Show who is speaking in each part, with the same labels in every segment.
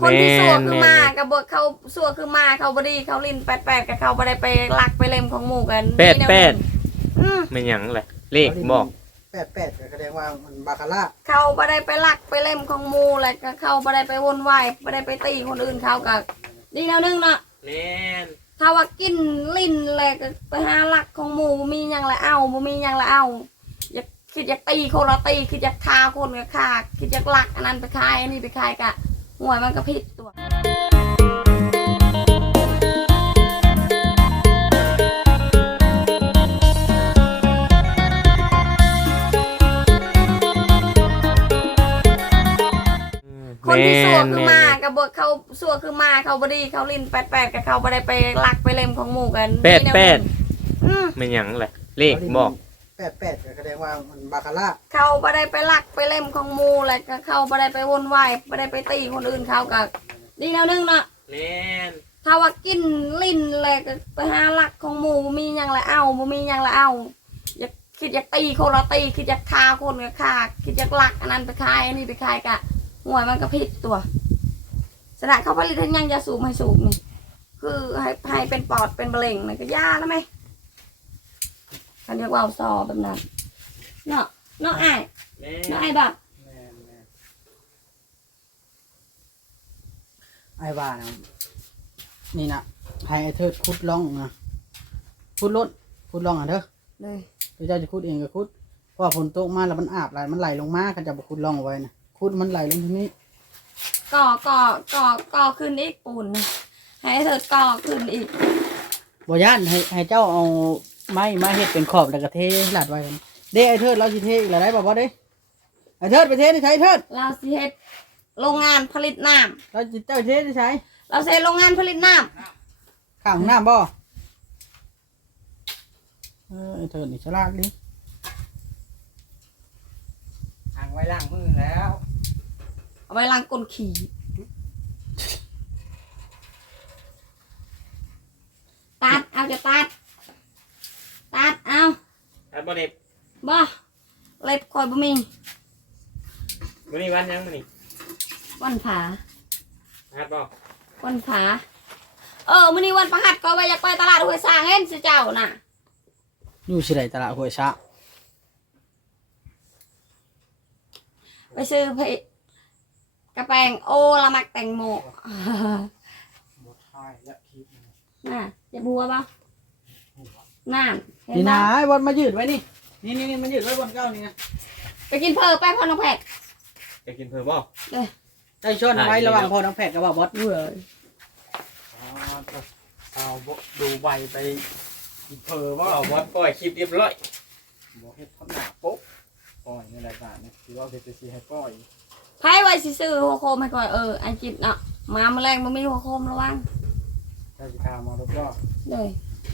Speaker 1: คนที่สัวคือมากับบเขาสัวคือมาเขาบดีเขาลิน88กับเขาบ่ได้ไปลักไปเล่มของหมู่กัน
Speaker 2: 88ไม่หยังแหละเลขบอก
Speaker 3: 88ก็แสดงว่ามันบาคาร่า
Speaker 1: เขาบ่ได้ไปลักไปเล่มของหมู่แล้วก็เขาบ่ได้ไปวนวายบ่ได้ไปตีคนอื่นเขาก็ดีแนวนึงเนาะ
Speaker 2: แม่น
Speaker 1: ถ้าว่ากินลิ้นแล้วก็ไปหาลักของหมู่บ่มีหยังละเอาบ่มีหยังละเอาอยากคิดอยากตีคนละตีคิดอยากฆ่าคนก็ฆ่าคิดอยากลักอันนั้นไปขายอันนี้ไปขายกะหวยมันก็ผิดตัวคนที่สัวคือมากับบเขาสัวคือมาเขาบดีเขาลิน88กับเขาบ่ได้ไปลักไปเล่มของหมู่กัน
Speaker 2: 88ไม่หยังแหละเลขบอก
Speaker 3: 88ก็แสดงว่ามันบาคาร่า
Speaker 1: เขาบ่ได้ไปลักไปเล่มของหมู่แล้วก็เขาบ่ได้ไปวนวายบ่ได้ไปตีคนอื่นเขาก็ดีแนวนึงเนาะ
Speaker 2: แม่น
Speaker 1: ถ้าว่ากินลิ้นแล้วก็ไปหาลักของหมู่บ่มีหยังละเอาบ่มีหยังละเอาอยากคิดอยากตีคนละตีคิดอยากฆ่าคนก็ฆ่าคิดอยากลักอันนั้นไปขายอันนี้ไปขายกะหวยมันก็ผิดตัวสนะเขาผลิตให้ยังยาสูบให้สูบนี่คือให้เป็นปอดเป็นมะเร็งมันก็ยาแล้วไหมเขาเรียกว่าซอแบบนั้นเนาะเนาะไอ้เนาะไอ้แบบ
Speaker 3: ไอ้ว่านะนี่นะให้ไอ้เธอขุดล่องนะขุดรถขุดล่องอ่ะเธอ
Speaker 1: เลย
Speaker 3: เจ้าจะขุดเองก็ขุดเพราะฝนตกมาแล้วมันอาบไหลมันไหลลงมาก็จะบุขุดล่องไว้นะขุดมันไหลลงที่นี้
Speaker 1: ก่อขึ้นอีกปูนให้เธอก่อขึ้นอีก
Speaker 3: บ่ย่านให้เจ้าเอาไม้มาเฮ็ดเป็นขอบแล้วก็เทลาดไว้กันเด้ไอ้เธอเราสิเทอีกแล้วได้บ่เด้ไอ้เธอไปเทนี่ใช้เธอ
Speaker 1: เราสิเฮ็ดโรงงานผลิตน้ำ
Speaker 3: เราเจ้าเทนี่ใช้
Speaker 1: เราใช้โรงงานผลิตน้
Speaker 3: ำข้างน้ำบ่ไอ้เธอนี่ฉลาดดิทางไว้ล้างมือแล้ว
Speaker 1: เอาไว้ล้างก้นขี่ตัดเอาจะตัดเอา
Speaker 2: บ่เล็บ
Speaker 1: บ่เล็บคอยบ่มี
Speaker 2: มื้อนี้วันยังมื้อนี้
Speaker 1: วันผา
Speaker 2: ฮัดบ่
Speaker 1: วันผามื้อนี้วันพฤหัสก็ว่าอยากไปตลาดห้วยสร้างเห็นสิเจ้าน่ะ
Speaker 3: อยู่สิไดตลาดห้วยสร้าง
Speaker 1: ไปซื้อกระแปงโอละมักแตงโมน่ะจะบัวป่ะน่น
Speaker 3: นี่นะไอ้บอลมายืดไว้นี่มันยืดไว้บนเก้านี่นะ
Speaker 1: ไปกินเพอไปพอน้องแพท
Speaker 2: จะกินเพอบ่
Speaker 3: ใจช้อนไว้ระหว่างพอน้องแพทกับว่าบอสเลยเอาดูใบไปกินเพอว่า
Speaker 2: เอาบอสปล่อยคลิปเรียบร้อย
Speaker 3: บอกให้ทำหนาปุ๊บปล่อยในรายการนี่คือว่าเป็นซีให้ปล่อย
Speaker 1: ไพ่ไว้ซื้อหัวโคมให้ก่อนไอ้จิตเนาะมาแมลงมันมีหัวโคมระวัง
Speaker 3: ถ้าจะทำมารอบ
Speaker 1: เลย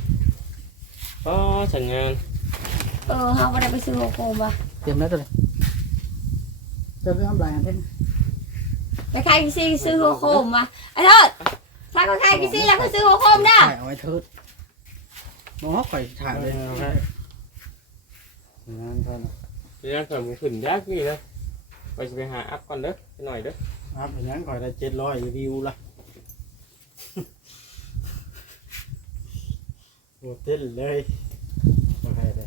Speaker 2: สัญญาณ
Speaker 1: เขาไม่ได้ไปซื้อหัวโคมป่ะ
Speaker 3: เตรียมแล้วตัวเลยเจอเพื่อนลายอันเท่น
Speaker 1: ไปใครกิซี่ซื้อหัวโคมป่ะไอ้เถิดถ้าก็ใครกิซี่แล้วก็ซื้อหัวโคมเด้อ
Speaker 3: เอาไว้เถิดมองเขาข่อยถ่ายเลยงานเท่านั้น
Speaker 2: งานข่อยมันขึ้นยากนี่นะไปจะไปหาอัพก่อนเด้อไปหน่อยเด้อ
Speaker 3: อัพอย่างนั้นข่อยได้700วิวละโอ้เต้นเลยโอเคเลย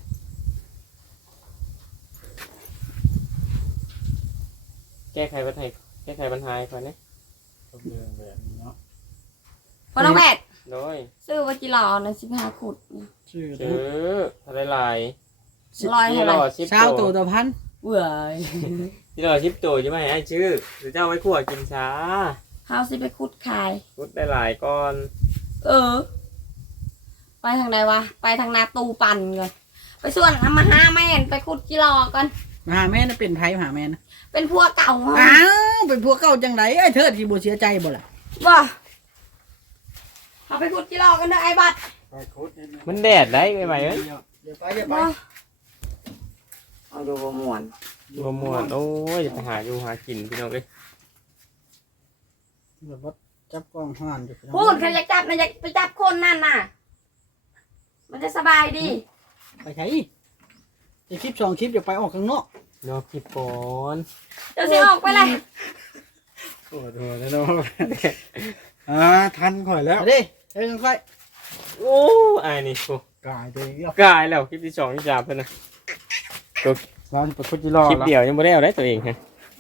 Speaker 2: แก้ไขปัญหาก่อนเนี่ย
Speaker 3: เรื่องแบบนี้เนาะ
Speaker 1: พอน้องแพท
Speaker 2: โดย
Speaker 1: ซื้อวัจิรอนะ15 ขุด
Speaker 2: ซื้ออะไรลาย
Speaker 3: เช้าตัวพัน
Speaker 1: เบื่อ
Speaker 2: ที่เราชิปตัวใช่ไหมไอ้ชื่อหรือเจ้าไว้ขั่วกินช้า
Speaker 1: เฮาสิไปขุดขาย
Speaker 2: ขุดได้หลายก้อน
Speaker 1: ไปทางใดวะไปทางนาตูปั่นก่อนไปส่วนมาหาแม่นไปขุดจิรอก่อน
Speaker 3: หาแม่นะเป็นไผหาแม่นะ
Speaker 1: เป็นพวกเก่า
Speaker 3: เป็นพวกเก่าจังไรไอ้เธอที่บ่เสียใจบ่ล่ะ
Speaker 1: บ่เอาไปขุดจิรอกันเด้อไอ้บัด
Speaker 2: มันแดดได้ไหมเอ้ย
Speaker 3: เดี๋ยวไป
Speaker 1: เอาดูบ่ม่วน
Speaker 2: โอ้ยไปหาอยู่หากินพี่น้องเอ้ย
Speaker 3: แบบว่าจับกล้องห่านอยู่
Speaker 1: พูดใครอยากจับนะอยากไปจับคนนั่นน่ะมันจะสบายดี
Speaker 3: ไปใช้จะคลิป2 คลิปอย่าไปออกข้างนอก
Speaker 2: คลิปก่อน
Speaker 1: เดี๋ยวสิออกไปเลย
Speaker 3: โอ้โหแล้วเนาะทันข่อยแล้วดิเฮ้ยค่อย
Speaker 2: โอ้อายนี่โอ้
Speaker 3: กายตัวเองเดียว
Speaker 2: กายแล้วคลิปที่2ที่3เพิ่นน่ะตัว
Speaker 3: เราจะไปคุยจิรอ
Speaker 2: คลิปเดียวยังบ่ได้เอาได้ตัวเองฮะ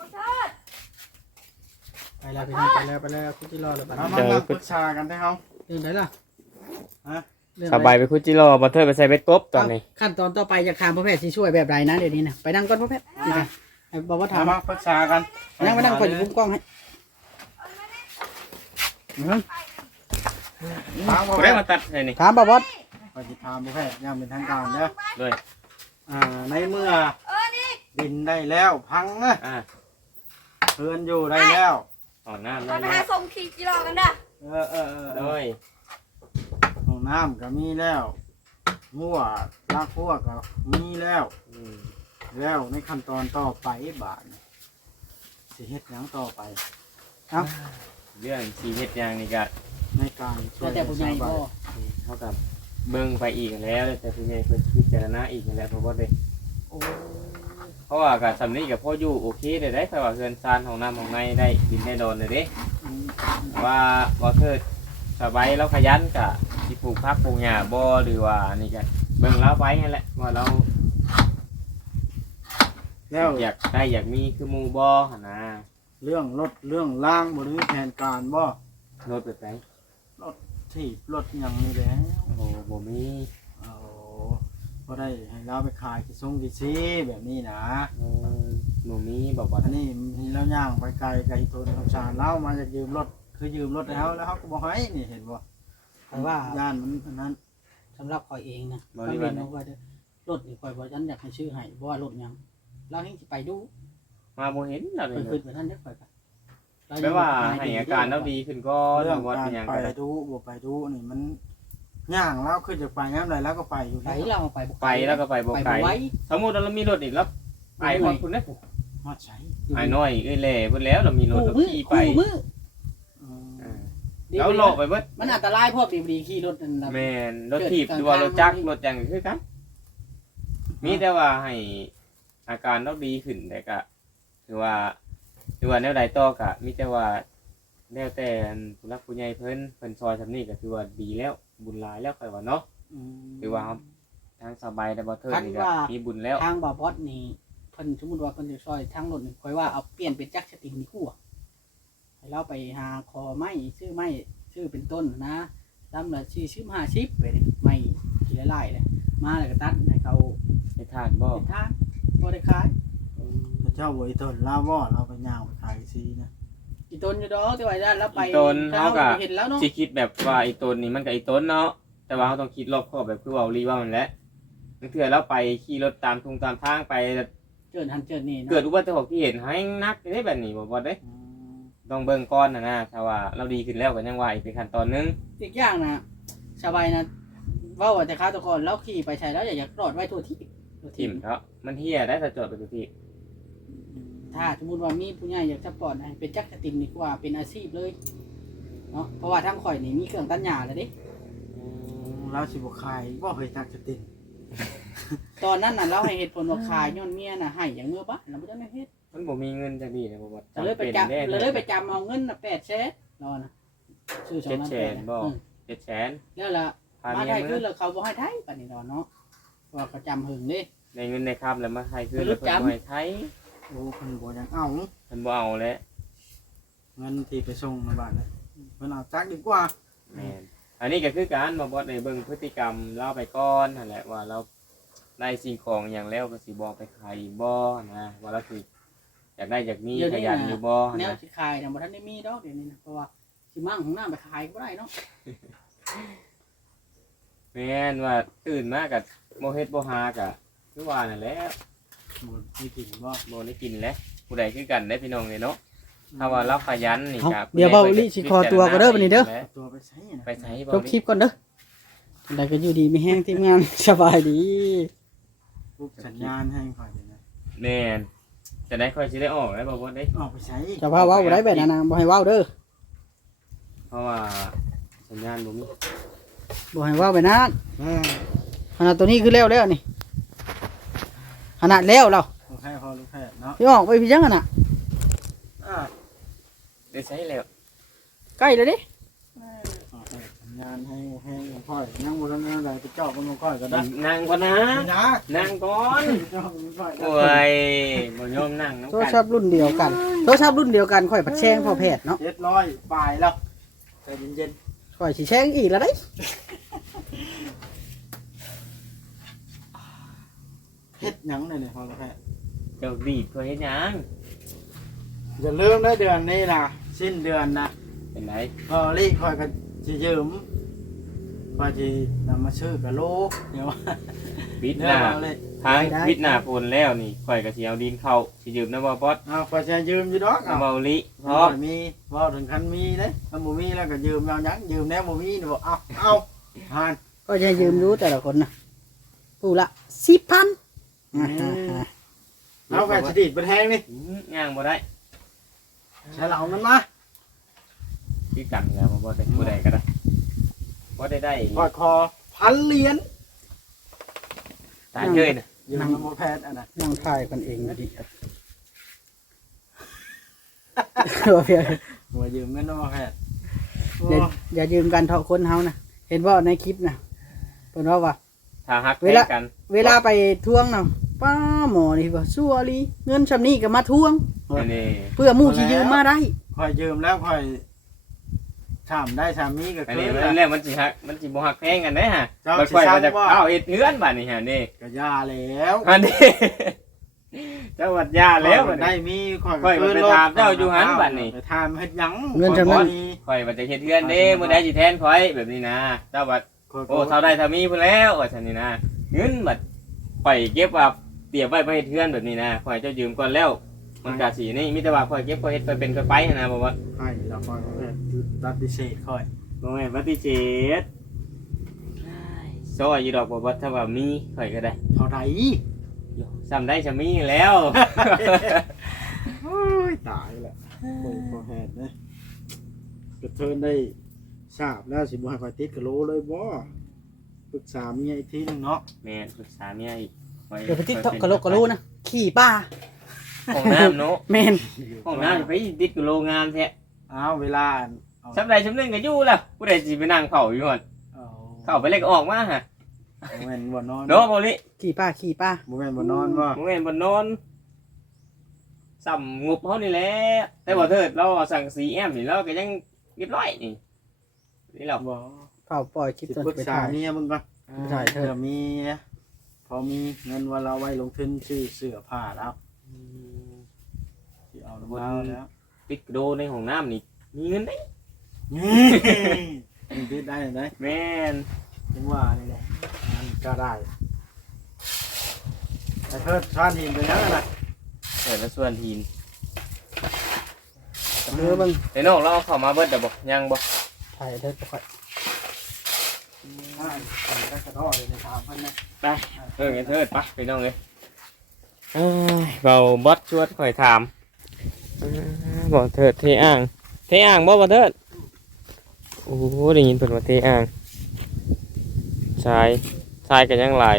Speaker 3: ไปแล้วไปแล้วคุยจิรอแล้วไปมานั่งปรึกษากันได้เฮาเรื่องไหนล่ะฮะ
Speaker 2: สบายไปคุจิโร่บ่เทิดไปใส่เบ็ดกบตอนนี้
Speaker 3: ขั้นตอนต่อไปจะถามพ่อแพทย์สิช่วยแบบไรนะเดี๋ยวนี้นะไปนั่งก่อนพ่อแพทย์บอกว่าถามมาปรึกษากันนั่งไปนั่งคอยอยู่มุมกล้องให้ถามพ่อแพ
Speaker 2: ได้
Speaker 3: ทย์
Speaker 2: มาตัดให้นี่
Speaker 3: ถามบ่าวบอสไปติดถามพ่อแพทย์ยังเป็นทางการเด้อ
Speaker 2: ด้วย
Speaker 3: ในเมื่อบินได้แล้วพังนะเพื่อนอยู่ได้แล้ว
Speaker 2: อ๋อน้ำ
Speaker 1: เรา
Speaker 2: ได้
Speaker 1: ไปหาส่งขีดจีรอกันเด้อ
Speaker 2: ด้วย
Speaker 3: ห้องน้ำก็มีแล้วหัวลากหัวก็มีแล้วแล้วในขั้นตอนต่อไปบาทสิเฮ็ดหยังต่อไป
Speaker 2: เรื่องชีวิตอย่างนี้ก็
Speaker 3: ในการช่วยแต่ผู้ใหญ่ก็
Speaker 2: เท่ากับเบิ่งไปอีกแล้วแต่ผู้ใหญ่เพิ่นพิจารณาอีกแล้วเพราะว่าได้เพราะว่าการสำนี้กับพ่ออยู่โอเคได้เพราะว่าเงินซานของน้ำของในได้ดินได้โดนเลยเด้ว่าบ่เทิดสบายแล้วขยันกะสิปลูกผักปลูกหญ้าบ่หรือว่านี่ก็เบิ่งแล้วไว้นั่นแหละว่าเรา
Speaker 3: แล้ว
Speaker 2: อยากได้อยากมีคือหมู่บ่หั่นนะ
Speaker 3: เรื่องรถเรื่องล่างบ่ได้มีแผนการบ่
Speaker 2: รถแบบไหน
Speaker 3: ที่รถหยังนี่แหละ
Speaker 2: โอ้โหบ่มี
Speaker 3: บ่ได้ให้เราไปขายกิส่งกิซีแบบนี้นะ
Speaker 2: บ่มีบ่บ่
Speaker 3: อันนี้เราย่างไปไกลไกลตัวสงสารเรามาจะยืมรถคือยืมรถแล้วเขาก็บ่ให้นี่เห็นบ่แต่ว่าย่านมันอันนั้นสำหรับข่อยเองนะข่อยเห็นว่ารถนี่ข่อยบ่ฉันอยากให้ชื่อให้เพราะว่ารถหยังเราเฮงสิไปดู
Speaker 2: มาบ่เห็นเราเล
Speaker 3: ข่อย
Speaker 2: ย
Speaker 3: ขึ้นไปท่านได้ข่อยก็
Speaker 2: แปลว่าให้อาการเราดีขึ้นก็เรื่องว่าเป็นหยัง
Speaker 3: ไป
Speaker 2: ก็ได้
Speaker 3: ดูบ่ไปดูนี่มันย่างแล้วขึ้นจากไปยามใดแล้วก็ไปอยู่
Speaker 4: ไปเราไป
Speaker 2: ไปแล้วก็ไปบ่
Speaker 4: ไป
Speaker 2: ไกล
Speaker 4: ไว้
Speaker 2: สมมุติเรามีรถอีกแล้วไปคนคุณได้
Speaker 3: ฮอดใช้
Speaker 2: ไอ้น้อยเอ้ยแหล่เพิ่นแล้วเรามีรถเราขี่ไป
Speaker 4: คู่มือ
Speaker 2: แล้วโลกไปเบิด
Speaker 4: มันอันตรายพวกดีขี่รถนั่นนะ
Speaker 2: แม่นรถถีบหรือว่ารถจักรรถจังคือกันมีแต่ว่าให้อาการเราดีขึ้นแต่ก็ถือว่าแนวใดต่อก็มีแต่ว่าแล้วแต่ผู้รักผู้ใหญ่เพิ่นซอยทำนี่ก็ถือว่าดีแล้วบุญหลายแล้วค่อยว่าเนาะถือว่าทางสบายแต่บ่เทิดนี่ก็มีบุญแล้ว
Speaker 4: ทางบ่าวบอสนี่เพิ่นสมมุติว่าเพิ่นจะซอยทางรถนี่ค่อยว่าเอาเปลี่ยนเป็นจักรสติงนี่คู่ให้เราไปหาคอไม้ชื่อเป็นต้นนะตามละ40 50ไปไม้ทีละลายเลยมาแล้วก็ตัดให้เขา
Speaker 2: ให้ทานบ่
Speaker 4: เป็นทางบ่ได้ขาย
Speaker 3: เจ้าบ่อีต้นลาบ่เราไปย่างไปขายซีนะ
Speaker 4: อีต้นอยู่ดอกแต่ว่าด้านเราไป
Speaker 2: อีต้นเฮาก็
Speaker 4: เห็นแล้วเนาะ
Speaker 2: สิคิดแบบว่าไอ้ต้นนี่มันก็ไอ้ต้นเนาะแต่ว่าเราต้องคิดรอบคอบแบบคือว่ารีว่ามันแหละนั่นคือเราไปขี่รถตามทุ่งตามทางไป
Speaker 4: เจิดหันเจิดนี่นะ
Speaker 2: เกิดอุบัติเหตุที่เห็นให้นักได้แบบนี้บ่ได้ต้องเบิ่งก่อนนะถ้าว่าเราดีขึ้นแล้วก็ยังว่าอีกเป็นขั้นตอนนึง
Speaker 4: อีกอย่างนะสบายนะเว่าแต่ค้าตะกอนแล้วขี่ไปใช้แล้วอยากรอดไว้ทั่วที่ทั่ว
Speaker 2: ทิ่มเนาะมันเฮียได้ถ้าจอดไปทุกที่
Speaker 4: ถ้าสมมติว่ามีผู้ใหญ่อยากจะปลอดให้เป็นจักรตินดีกว่าเป็นอาชีพเลยเนาะเพราะว่าทางข่อยนี่มีเครื่องตัดหญ้าแล้วเด้
Speaker 3: เราสิบ่ขายบ่เคยทักจะติน
Speaker 4: ตอนนั้นน่ะเราให้เหตุผลว่าขายย้อนเมียน่ะให้อย่างเมื่อบ้านเราบ่ได้เฮ็ด
Speaker 2: มันบ่มีเงินจังดีนะบ่
Speaker 4: เลยไปจับเลยไปจำเอาเงินน่ะ8แสนรอนะซื้อ2ล้าน8
Speaker 2: 700,000
Speaker 4: แล้วล่ะ
Speaker 2: พา
Speaker 4: มา
Speaker 2: เมีย
Speaker 4: ไทย
Speaker 2: มื
Speaker 4: คือ อแล้วเขาบ่ให้ไทยปานนี้เนาะว่าเขาจำหึงเด้
Speaker 2: ในเงินในครับแล้วมาไทยคือแล้วเพิ่นบ่ให้ไทย
Speaker 3: โอ้เพิ่นบ่ยังเอา
Speaker 2: เพิ่นบ่เอาแล้ว
Speaker 3: เงินที่ไปส่งในบ้านเลยเพิ่นเอาจักดีกว่า
Speaker 2: แม่นอันนี้ก็คือการมาบดในเบิ่งพฤติกรรมเราไปก่อนนั่นแหละว่าเราได้สิ่งของอย่างแล้วก็สิบอกไปขายบ่นะว่าเราคืออยากได้อยากมีขยันอยู่บ่
Speaker 4: แนว
Speaker 2: นะ
Speaker 4: สิขายน่ะบ่ทันได้มีดอกเดี๋ยวนี้นะเพราะว่าสิมั่งของน้ำไปขายก็บ่ได้เนาะ
Speaker 2: แม่นว่าตื่นมาก็บ่เฮ็ดบ่หาก็คือว่านั่นแหละ
Speaker 3: บ่มีกินบ่
Speaker 2: บ่ได้กินแล้วผู้ใดคือกันได้พี่น้องเนาะถ้าว่าเราขยันนี่ครับ
Speaker 3: เดี๋ยวเบาลิสิขอตัวก็เด้อบัดนี้เด้อ
Speaker 2: ตัว
Speaker 3: ไปใช้นะ
Speaker 2: ไปใช้บ่
Speaker 3: จบคลิปก่อนเด้อได้ก็อยู่ดีมีแห้งทีมงาน สบายดีปุ๊บสัญญาณให้ค่อยเดี๋ยวนะ
Speaker 2: แม่นจะได้ค่อยสิได้ออกได้บ่บ่ได้
Speaker 3: ออกไปใช้
Speaker 5: จะพาเว้าบ่ได้แบบนั้นนะบ่ให้เว้าเด้อ
Speaker 2: เพราะว่าสัญญาณบ่มี
Speaker 5: บ่ให้เว้าแบบนั้นขนาดตัวนี้คือแล้วนี่ขนาดแล้วเรา
Speaker 3: ลูกแค่พอลูกแค่เนาะ
Speaker 5: พี่ออกไปพี่ยังกันน่ะ
Speaker 3: อ่า
Speaker 2: แได้ใช้แล้ว
Speaker 5: ใกล้แล้วดิ
Speaker 3: งานให้ค่อยนั่งบนนั้นอะไรไปเจาะบนค่อยก็ได้
Speaker 2: นั่งก่อนนะ
Speaker 3: นะ
Speaker 2: นั่งก่อน
Speaker 3: เจาะบนค่อย
Speaker 2: โอ้ยบ่ยอมนั่งน้ำ
Speaker 5: โทร
Speaker 2: กัน
Speaker 5: ศัพท์รุ่นเดียวกันโทรศัพท์รุ่นเดียวกันค่อยผัดแช่งพ่อแพทย์เนาะ
Speaker 3: 700ปลายแล้วใจเย็น
Speaker 5: ค่อยสิแช่งอีกแล้วได้
Speaker 3: ๆเฮ็ดหยังเนี่ยพ่อแพทย์
Speaker 2: เจ้าดีดเพื่อเฮ็ดหยัง
Speaker 3: อย่าลืมนะเดือนนี้นะสิ้นเดือนนะ
Speaker 2: เป็นไร
Speaker 3: รีค่อยก็สิยืมว่าสินำมาซื้อกะโลเดี๋ยว
Speaker 2: บิดห
Speaker 3: เดี๋ยว
Speaker 2: น้า
Speaker 3: เอาเลย
Speaker 2: ทางบิดหน้าฝนแล้วนี่ข่อยก็สิเอาดินเข้าสิยืมน้ำบ่บอส
Speaker 3: เอาก็จะยืมอยู่ดอก
Speaker 2: น้ำเบาลิพ
Speaker 3: พ
Speaker 2: ร้
Speaker 3: อ
Speaker 2: อม
Speaker 3: มีว่าถึงคันมีเด้ถ้าบ่มีแล้วก็ยืมเอาหยังยืมแน่บ่มีนี่บอกเอาหาน
Speaker 5: ก็จะยืมรู้แต่ละคนนะผู้ละ10,000
Speaker 3: เอาไปสดิดเป็นแห้งนี่
Speaker 2: ย่างบ่ได้
Speaker 3: ใช้เหล่ามันมา
Speaker 2: ที่กันแล้วบ่บอสได้ผู้ใดก็ได้บ่ได้
Speaker 3: กอดคอ1,000 เหรียญ
Speaker 2: ตายเฉยน่ะ
Speaker 3: ยืมน้ำบ่แพทย์อันน่ะ
Speaker 5: นั่งถ่ายกันเองอยู่ดีว่าเพียง
Speaker 3: หัวยืมเงินน้ำบ่แพทย์
Speaker 5: อย่ายืมกันเถาะคนเฮานะเห็นว่าในคลิปนะเพิ่นว่า
Speaker 2: ถ้าฮัก
Speaker 5: เวลา
Speaker 2: กัน
Speaker 5: เวลาไปทวงน่ะป้าหมอนี่ว่าซัวลีเงินซำนี้ก็มาทวง
Speaker 2: อันนี้
Speaker 5: เพื่อหมู่สิยืมมาได้
Speaker 3: คอยยืมแล้วคอยถามได้สามีก็
Speaker 2: อัน
Speaker 3: คื
Speaker 2: นี้
Speaker 3: อ
Speaker 2: มันแล้วมันสิฮักมันสิบ่ฮักแพงกันได้ฮะ
Speaker 3: เจ้า
Speaker 2: บ่
Speaker 3: สิ
Speaker 2: ค่อย
Speaker 3: สร้าง
Speaker 2: ก็จะ
Speaker 3: ว่า
Speaker 2: เอาเฮ็ดเฮือนบัดนี้ฮะนี่
Speaker 3: ก็ย่าแล้ว
Speaker 2: อันนี้ เจ้าวัดยาแล้วบัด
Speaker 3: ได้
Speaker 2: นี้
Speaker 3: มีคอย
Speaker 2: ข้อยไปถามเจ้าอยู่หันบัดนี้
Speaker 3: ไปถามเฮ็ดหยัง
Speaker 5: เงินจำนั้น
Speaker 2: ข่อยว่าจะเฮ็ดเฮือนเด้มื้อใดสิแทนข่อยแบบนี้นะเจ้าบัด โอ้เท่าได้เท่ามีพุ่นแล้วว่าซั่นนี่นะเงินบัดข่อยเก็บว่าเตรียมไว้บ่เฮ็ดเฮือนแบบนี้นะข่อยเจ้ายืมก่อนแล้ว มันก็สินี่มีแต่ว่าข่อยเก็บข่อยเฮ็ดไปเป็นก็ไปหั้นนะบ่ว่า
Speaker 3: ให้เราคอยรับพิเศษคอย
Speaker 2: บ่แม่นปฏิเสธซอยอยู่ดอกบ่ว่าถ้าว่ามีข่อยก็ได้
Speaker 3: เท่าไหร่
Speaker 2: ซ้ำได้จะมีแล้ว
Speaker 3: โอ้ยตายละโอ้ยพอแหดนะกระเทินได้ทราบแล้วสิบ่ให้คอยติดกะโหลเลยบ่ปรึกษาเมียอีกทีหนึงเนาะ
Speaker 2: แม่นปรึกษาเมียอีกข่อย
Speaker 5: เดี๋ยวไปติดเถาะกะโหลกกะโหลนะขี่ป้า
Speaker 2: ห้องน้ำเนาะ
Speaker 5: แม่น
Speaker 2: ห้องน้ำไปติดกับโรงงานแท้
Speaker 3: เอาเวลาเอา
Speaker 2: ซ้ำใดซ้ำหนึงก็อยู่แล้วผู้ใดสิไปนั่งเฝ้าอยู่หั่น
Speaker 3: เอา
Speaker 2: เข้าไปเลยก็ออกมาฮะ
Speaker 3: บ่แม่นบ่นอน
Speaker 2: เนาะบ่ลิ
Speaker 5: ขี่ป้า
Speaker 3: บ่แม่นบ่นอนบ่
Speaker 2: บ่แม่นบ่นอนซ้ำงบเฮานี่แหละแต่บ่เถิดเราสั่งสีแอมนี่เราก็ยังเรียบร้อยนี่เรา
Speaker 3: บ่
Speaker 5: เผาปล่อยคลิป
Speaker 3: สิ
Speaker 5: ตอน
Speaker 3: ปรึก
Speaker 5: ไป
Speaker 3: ษา
Speaker 5: ถ่าย
Speaker 3: เมียมึงก่อน
Speaker 5: ใช่เถอะ
Speaker 3: เผื่อมีพอมีเงินว่าเราไว้ลงทุนซื้อเสื้อผ้าแล้วที่เอาลงมาแล้ว
Speaker 2: ปิดกระโดในห้องน้ำนี่มีเงินได้
Speaker 3: นี่ติดได้ไหม
Speaker 2: แม่น
Speaker 3: ถึงว่านี่แหละมันก็ได้แต่เพิ่มชานหินไปแล้วนะ
Speaker 2: เปิดมาส่วนทีม
Speaker 5: เรือเบิ่ง
Speaker 2: แต่นอกเราเอาเข้ามาเบิดแต่บ่ยังบ่
Speaker 5: ถ่ายเถิดค่อย
Speaker 3: ก็กระดอเลยในถามเพิ่นนะ
Speaker 2: งั้นเถิดไปน้องเลยเบาบอสชวดข่อยถามบ่เถิดเทอ่างบ่เถิดโอ้โหได้ยินเพิ่นว่าเทอ่างชายกันยังหลาย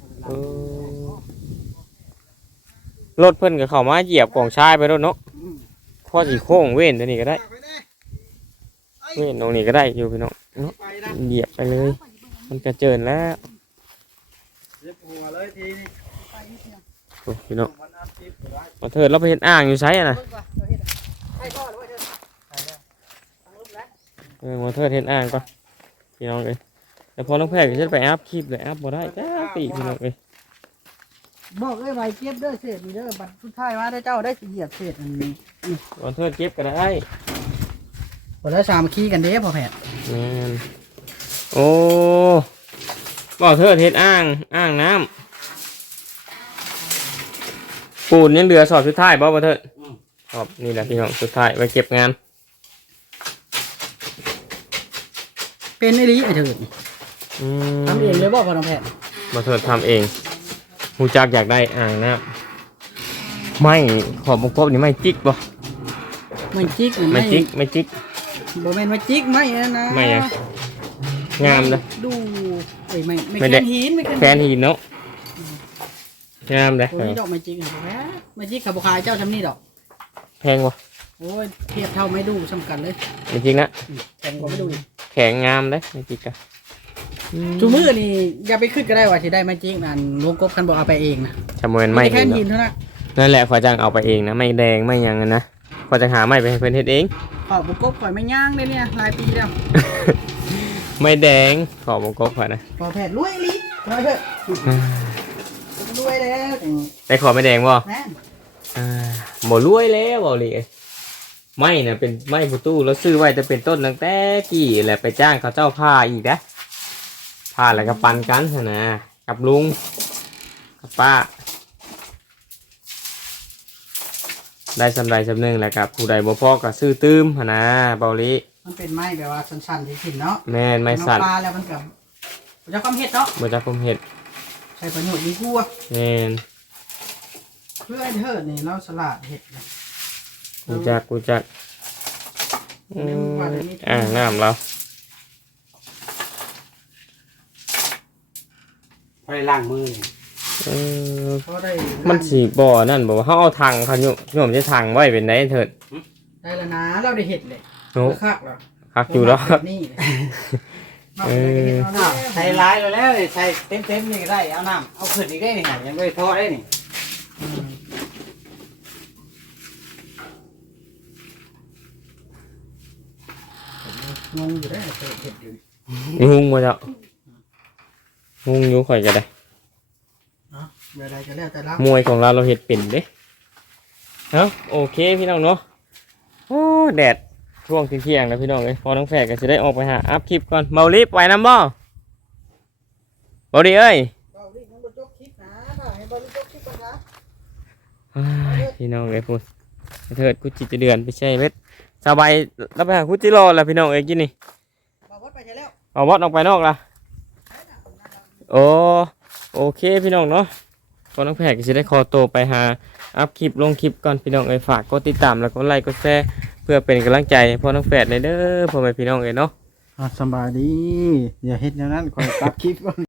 Speaker 2: รถเพิ่นก็เข้ามาเหยียบของชายไปรถเนาะพอสิโค้งเว้นตัวนี้ก็ได้เว้นตรงนี้ก็ได้อยู่พี่น้องเนาะเหยียบไปเลย มันกระเจินแล้ว
Speaker 3: เจ็บหัวเลยทีนี้
Speaker 2: โอ้พี่น้อง
Speaker 3: มันอัพคลิปก็ได้
Speaker 2: มาเถิดเราไปเห็นอ่างอยู่ไซอ่ะนะ
Speaker 5: ให้พ่อหรือว่าเถิด
Speaker 2: มาเถิดเห็นอ่างก่อนพี่น้องเลยแต่พอน้องแพรก็จะไปอัพคลิปเลยอัพบ่ได้จ้าปีพี่น้องเลย
Speaker 5: บอกเลยไว้เก็บเด้อเศษนี่เด้อบัดสุดท้ายมาได้เจ้าได้สิเหยียบเศษอันนี้
Speaker 2: มาเถิดเก็บก็ได้
Speaker 5: บ่ได้สามัคคีกันเด้พ่อแพทย์
Speaker 2: แม่นโอ้บ่เถิดเห็นอ่างน้ำปูนยังเหลือสอบสุดท้ายบ่เถิดสอบนี่แหละพี่น้องสุดท้ายไว้เก็บงาน
Speaker 5: เป็นไอ้ลีไอ้เถิดนี่ทำเองเลยบ่พ่อน้องแพทย์
Speaker 2: มาเถิดทำเองหูจักอยากได้อ่างน้ำไม่ขอบกบนี่ไม่จิกบ่
Speaker 5: มันจิกมัน
Speaker 2: ไม่จิกไม่จิก
Speaker 5: บ่แม่นว่าจิกไม่นะนะ
Speaker 2: ไม่อะงามเลย
Speaker 5: ดูเอ้ยไม่
Speaker 2: ไม่ได้
Speaker 5: แคนหินไม่
Speaker 2: แฟนหินเนาะงามเลย
Speaker 5: ตัวนี้ดอกไม่จิกนะพ่อแพทย์ไม่จิกกับบ่ขายเจ้าทำนี่ดอก
Speaker 2: แพงวะ
Speaker 4: โอ้ยเทียบเท่าไม่ดูสำคัญเลย
Speaker 2: จริงๆนะ
Speaker 4: แข็งกว่าไม่ดูอีก
Speaker 2: แข็งงามเลยจริงๆกะ
Speaker 4: ชูมือนี่อย่าไปขึ้นก็ได้ว่าสิได้ไม่จริงนั่นลวงกบกันบอกเอาไปเองนะ
Speaker 2: จำเป็นไม่
Speaker 4: แค่
Speaker 2: เห็น
Speaker 4: หิน
Speaker 2: เนาะ
Speaker 4: เท่านั้น
Speaker 2: นั่นแหละขอจังเอาไปเองนะไม่แดงไม่หยังนะขอจังหาไม้ไปให้เพิ่นเฮ็ดเอง
Speaker 4: ขอบบุกกบข่อยไม่ย่างเลยเนี่ยหลายปีแล้ว
Speaker 2: ไม่แดงขอบอกขอนะ
Speaker 4: พอแพทย์รวยลิรวยเถอะรวยแล้ว
Speaker 2: ได้ขอไม่แดงบ่
Speaker 4: แม่
Speaker 2: บ่รวยแล้วบ่เลยไม่น่ะเป็นไม้ประตูแล้วซื้อไว้แต่เป็นต้นตั้งแต่กี่แหละไปจ้างเขาเจ้าผ้าอีกนะผ้าแล้วก็ปันกันหั่นนะกับลุงกับป้าได้สำไรสำนึงแล้วกับผู้ใดบ่พอก็ซื้อตื้มหั่นนะเบาลี
Speaker 4: มันเป็นไม้แบบว่าสั้นๆที่ขินเนาะ
Speaker 2: แม่นไม่สั่น
Speaker 4: ปลาแล้วมันกับจะความเห็ดเนาะ
Speaker 2: บ่จักผมเฮ็ด
Speaker 4: ใช้ประโยชน์ดีกว่า
Speaker 2: แม่น
Speaker 4: เพื่อให้เธอนี่เราสลัดเห็ดนะ
Speaker 2: กูจักน้ำเรา
Speaker 3: ไปล้างมือ
Speaker 4: เพราะได้
Speaker 2: มันสีบ่อนั่นบอกว่าเขาเอาถังเขาโยมจะถังไว้เป็นไดเถิด
Speaker 4: ได้แล้วนะเราได้เห็ดเลย
Speaker 2: โน้
Speaker 4: คักแล้ว
Speaker 2: คักอยู่แล้ว
Speaker 4: นี่
Speaker 3: ใส่ร้ายแล้วใส่เต็มนี่ก็ได้เอาน้ำเอาขึ้นอีกได้นี่ไงยังไม่ทอดได้นี่
Speaker 4: งงอยู่ได้เห็ดอยู่
Speaker 2: งงมาจ้ะงงอยู่ข่อยก็ได้
Speaker 4: เนาะเวลาจะแล้วแต่ละ
Speaker 2: มวยของเราเห็ดเป็นเด้เอ้าโอเคพี่น้องเนาะโอ้แดดช่วงเที่ยงแล้วพี่น้องเลยพอน้องแฝดก็จะได้ออกไปหาอัพคลิปก่อนเมาลิฟไปน้ำบ่บ่ดีเอ้ย
Speaker 4: เราดิยังบ่จบคลิปนะให้บ่จบคลิปก่อนนะ
Speaker 2: พี่น้องเลยพูดเถิดกูจิตจะเดือนไปใช่เม็ดสบายแล้วไปหาคุจิโร่แล้วพี่น้องเอ้ยกินนี่
Speaker 4: บ่วัดไปใช่แล้ว
Speaker 2: เอาวัดออกไปนอกละโอเคพี่น้องเนาะก็น้องแพรก็จะได้คอโตวไปหาอัพคลิปลงคลิปก่อนพี่น้องเอ้ยฝากกดติดตามแล้วก็ไลค์กดแชร์เพื่อเป็นกำลังใจให้พ่อน้องแพรในเด้อพ่อแม่พี่น้องเอ้ยเนาะ
Speaker 3: สบายดีอย่าเฮ็ดอย่างนั้นคอยตัดคลิปก่อน